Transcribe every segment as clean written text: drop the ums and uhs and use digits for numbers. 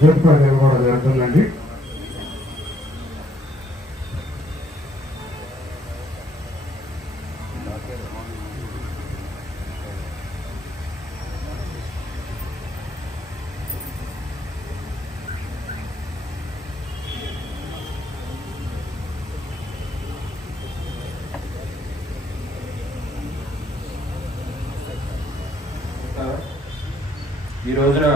జోడ్పడి నిలబడడం జరుగుతుందండి. ఈ రోజున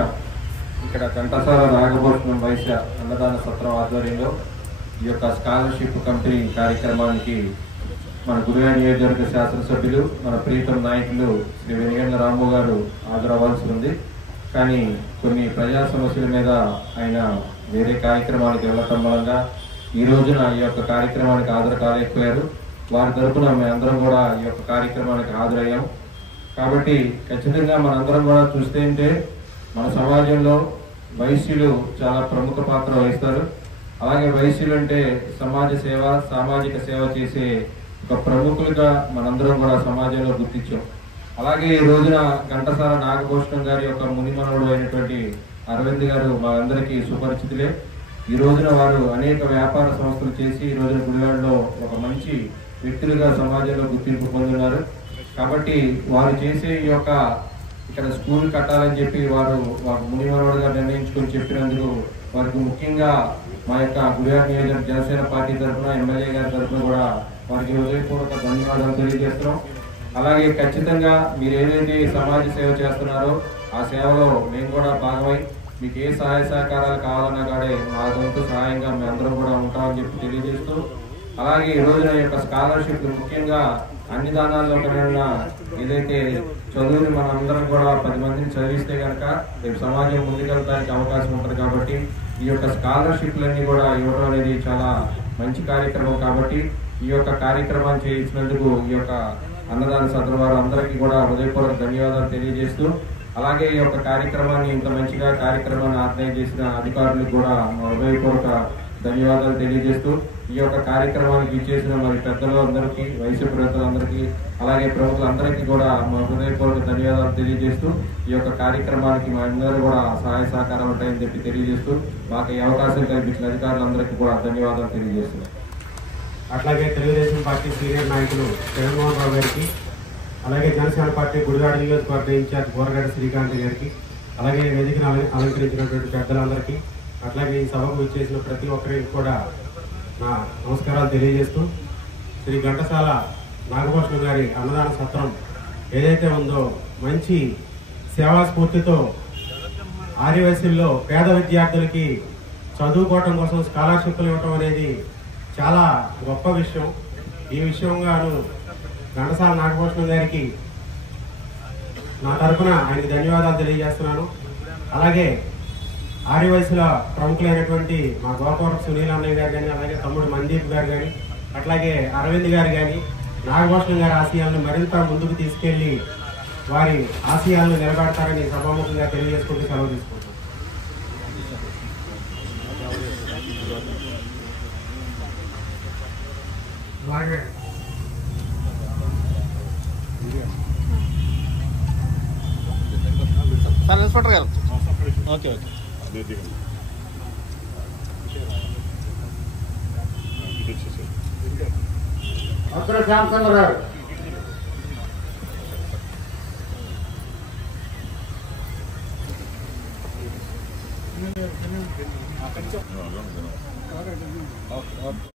ఇక్కడ ఘంటసాల నాగభూషణం వైశ్య అన్నదాన సత్రం ఆధ్వర్యంలో ఈ యొక్క స్కాలర్షిప్ కంపెనీ కార్యక్రమానికి మన గుడివాడ నియోజకవర్గ శాసనసభ్యులు మన ప్రీతం నాయకులు శ్రీ వెనిగండ్ల రాము గారు హాజరవ్వాల్సి ఉంది. కానీ కొన్ని ప్రజా సమస్యల మీద ఆయన వేరే కార్యక్రమానికి వెళ్ళటం వలన ఈ రోజున ఈ యొక్క కార్యక్రమానికి హాజరు కాలేకపోయారు. వారి తరఫున మేమందరం కూడా ఈ యొక్క కార్యక్రమానికి హాజరయ్యాం. కాబట్టి ఖచ్చితంగా మనందరం కూడా చూస్తే మన సమాజంలో వైశ్యులు చాలా ప్రముఖ పాత్ర వహిస్తారు. అలాగే వైశ్యులు అంటే సమాజ సేవ, సామాజిక సేవ చేసే ఒక ప్రముఖులుగా మనందరం కూడా సమాజంలో గుర్తించాం. అలాగే ఈ రోజున ఘంటసాల నాగభూషణం గారి యొక్క మునిమనుడు అయినటువంటి అరవింద్ గారు మా అందరికీ సుపరిచితులే. ఈ రోజున వారు అనేక వ్యాపార సంస్థలు చేసి ఈ రోజున గుడివాడలో ఒక మంచి వ్యక్తులుగా సమాజంలో గుర్తింపు పొందుతున్నారు. కాబట్టి వారు చేసే ఈ యొక్క ఇక్కడ స్కూల్ కట్టాలని చెప్పి వారు మునిమనోడుగా నిర్ణయించుకొని చెప్పినందుకు వారికి ముఖ్యంగా మా యొక్క గుడివాడ నియోజకవర్గ జనసేన పార్టీ తరఫున, ఎమ్మెల్యే గారి తరఫున కూడా వారికి హృదయపూర్వక ధన్యవాదాలు తెలియజేస్తున్నాం. అలాగే ఖచ్చితంగా మీరు ఏదైతే సమాజ సేవ చేస్తున్నారో ఆ సేవలో మేము కూడా భాగమై మీకు ఏ సహాయ సహకారాలు కావాలన్నా కానీ మా వంతు సహాయంగా మేము అందరం కూడా ఉంటామని చెప్పి తెలియజేస్తూ, అలాగే ఈ రోజున యొక్క స్కాలర్షిప్ ముఖ్యంగా అన్ని దానాల్లో కన్నా ఏదైతే చదువుని మనం అందరం కూడా 10 మందిని చదివిస్తే కనుక రేపు సమాజం ముందుకెళ్ళడానికి అవకాశం ఉంటుంది. కాబట్టి ఈ యొక్క స్కాలర్షిప్లన్నీ కూడా ఇవ్వడం అనేది చాలా మంచి కార్యక్రమం. కాబట్టి ఈ యొక్క కార్యక్రమాన్ని చేయించినందుకు ఈ యొక్క అన్నదాన సత్రం వారు అందరికీ కూడా హృదయపూర్వక ధన్యవాదాలు తెలియజేస్తూ, అలాగే ఈ యొక్క కార్యక్రమాన్ని ఇంత మంచిగా కార్యక్రమాన్ని ఆర్గనైజ్ చేసిన అధికారులకు కూడా మా హృదయపూర్వక ధన్యవాదాలు తెలియజేస్తూ, ఈ యొక్క కార్యక్రమానికి ఇచ్చేసిన మరి పెద్దలు అందరికీ, వైశ్య పెద్దలందరికీ, అలాగే ప్రముఖులందరికీ కూడా మా హృదయపూర్వక ధన్యవాదాలు తెలియజేస్తూ, ఈ యొక్క కార్యక్రమానికి మా అందరూ కూడా సహాయ సహకారం ఉంటాయని చెప్పి తెలియజేస్తూ, మాకు ఈ అవకాశం కల్పించిన అధికారులందరికీ కూడా ధన్యవాదాలు తెలియజేస్తున్నాం. అట్లాగే తెలుగుదేశం పార్టీ సీనియర్ నాయకులు జగన్మోహన్ రావు గారికి, అలాగే జనసేన పార్టీ గుడివాడ నియోజకవర్గ ఇన్ఛార్జ్ బోరగడ్డ శ్రీకాంత్ గారికి, అలాగే వేదికను అలంకరించినటువంటి పెద్దలందరికీ, అట్లాగే ఈ సభకు వచ్చేసిన ప్రతి ఒక్కరికి కూడా నా నమస్కారాలు తెలియజేస్తూ, శ్రీ ఘంటసాల నాగభూషణం గారి అన్నదాన సత్రం ఏదైతే ఉందో మంచి సేవా స్ఫూర్తితో ఆర్యవైశ్యుల్లో పేద విద్యార్థులకి చదువుకోవటం కోసం స్కాలర్షిప్లు ఇవ్వటం అనేది చాలా గొప్ప విషయం. ఈ విషయంగాను ఘంటసాల నాగభూషణం గారికి నా తరఫున ఆయనకి ధన్యవాదాలు తెలియజేస్తున్నాను. అలాగే ఆర్యవైశ్యుల ప్రముఖులైనటువంటి మా గోపవరం సునీల్ అన్నయ్య గారు కానీ, అలాగే తమ్ముడు మందీప్ గారు కానీ, అట్లాగే అరవింద్ గారు కానీ నాగభూషణం గారి ఆశయాలను మరింత ముందుకు తీసుకెళ్లి వారి ఆశయాలను నిలబెడతారని సభాముఖంగా తెలియజేసుకుంటూ సెలవు తీసుకుంటాం. ఇన్స్పెక్టర్ గారు ఓకే ఓకే అక్కడ శ్యామచంద్ర గారు